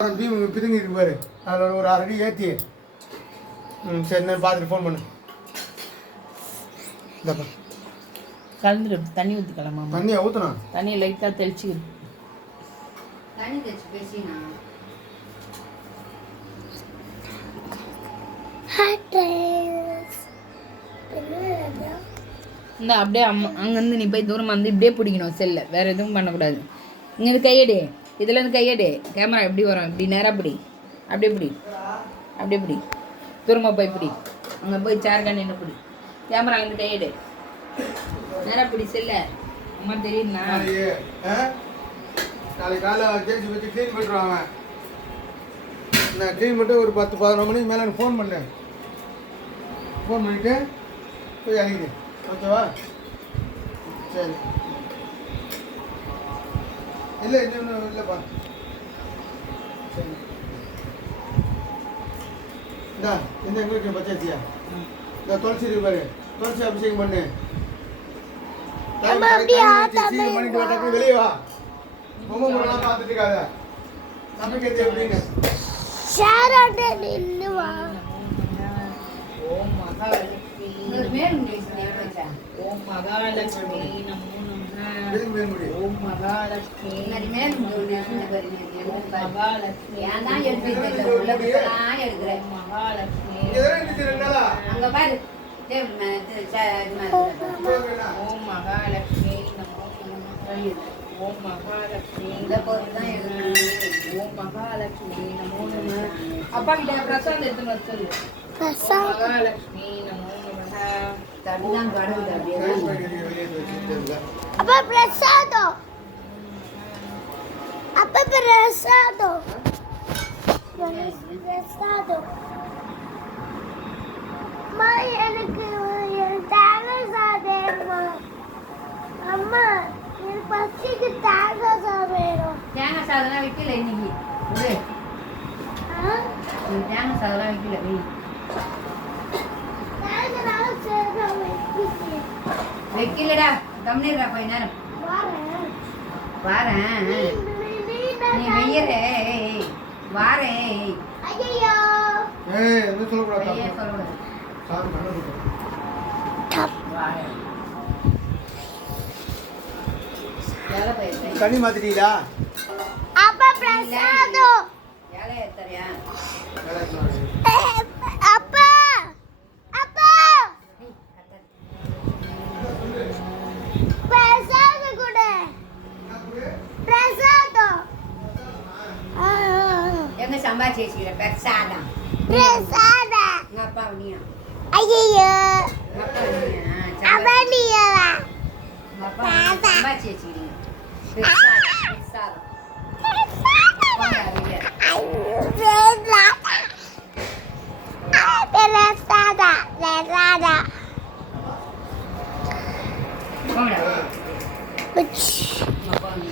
Beam பிதுங்கி இருக்கு பாரு, அதில் ஒரு 1/2 அடி ஏற்றி. சரி, நான் பார்த்துட்டு ஃபோன் பண்ணு. இந்தப்பா கலந்துரு, தண்ணி ஊற்றிக்கலாமா? தண்ணியை ஊற்றணும், தண்ணியை லைட்டாக தெளிச்சுக்கிது. தண்ணி தெளிச்சு பேசினா இந்த அப்படியே அங்கேருந்து நீ போய் தூரமாக வந்து இப்படியே பிடிக்கணும் செல்லை, வேறு எதுவும் பண்ணக்கூடாது. இங்கேருந்து கையடி, இதுலேருந்து கையடி. கேமரா எப்படி வரும், இப்படி நேராக பிடி, அப்படியே பிடி, அப்படியே பிடி. தூரமாக போய் பிடி, அங்கே போய் சேர்க்கா நின்று பிடி. கேமராலேருந்து கையடி, நேராக பிடி செல்லை. அம்மா தெரியுதுண்ணா. நாளைக்கு காலைல ஜேசி வச்சு க்ளீன் பண்ணிடுவாங்க. நான் க்ளீன் பண்ணிட்டு ஒரு 10-11 மணிக்கு மேலே எனக்கு ஃபோன் பண்ணேன். ஃபோன் பண்ணிவிட்டு போய் அழிக்குது, ஓகேவா? சரி, இல்லை இன்னொன்று இல்லைப்பா. சரி, இந்தா இந்த எங்களுக்கு பச்சாச்சியா, இந்த துளசி இருக்கு பாரு, துளசி அபிஷேகம் பண்ணு. பண்ணிட்டு வா, வெளியே வா. ரொம்ப முறையெல்லாம் பார்த்துட்டு இருக்காத. சமைக்கிறது எப்படின்னு ஓம் மகாலட்சுமி, ஓம் மகாலட்சுமி நமோ நமः. ஓம் மகாலட்சுமி, மகாலட்சுமி, மகாலட்சுமி. அங்க பாரு. ஓம் மகாலட்சுமி நமோ நமः. ஓம் மகாலட்சுமி, ஓம் மகாலட்சுமி நமோ நமः. அப்பா கிட்ட பிரசாதம் எடுத்துன்னு வர சொல்லு. மகாலட்சுமி நமோ நமः. தடிதான் கடவுள் அப்படியே. அப்பா பிரசாதம், அப்பா பிரசாதம், பிரசாதம். அம்மா எனக்கு தேங்காய் சாதம். அம்மா எனக்கு பசிக்கு தேங்காய் சாதம் வேணும். தேங்காய் சாதம்லாம் வைக்கல இன்னைக்கு. தேங்காய் சாதம்லாம் வைக்கல. வைக்கலடா, கம்மிடுறா கொஞ்ச நேரம். வாரேன், நீ வெய்யறே வாரேன். ஐயோ என்ன சொல்லக்கூடாது, ஐயா சொல்லுவேன். சாமி கண்ணை கொடுக்கும். வேலை போயிருக்கேன். தண்ணி மாத்திட்டீங்களா? அப்பா பிரசாதம். வேலை ஏத்தறியா? அப்பா அப்பா பிரசாதம் கூட, பிரசாதம். எங்க சம்பாதிச்சு வச்சுக்கிற பிரசாதம்? பிரசாதம். எங்க அப்பா நீயா? ஐயோ எங்க அப்பா நீயா? அவனியா? எங்க அப்பா சம்பாதிச்சு வச்சுக்கிறீங்க. பிரசாதம், பிரசாதம். போங்க வெளியே. போங்கடா. எங்க அப்பா நீ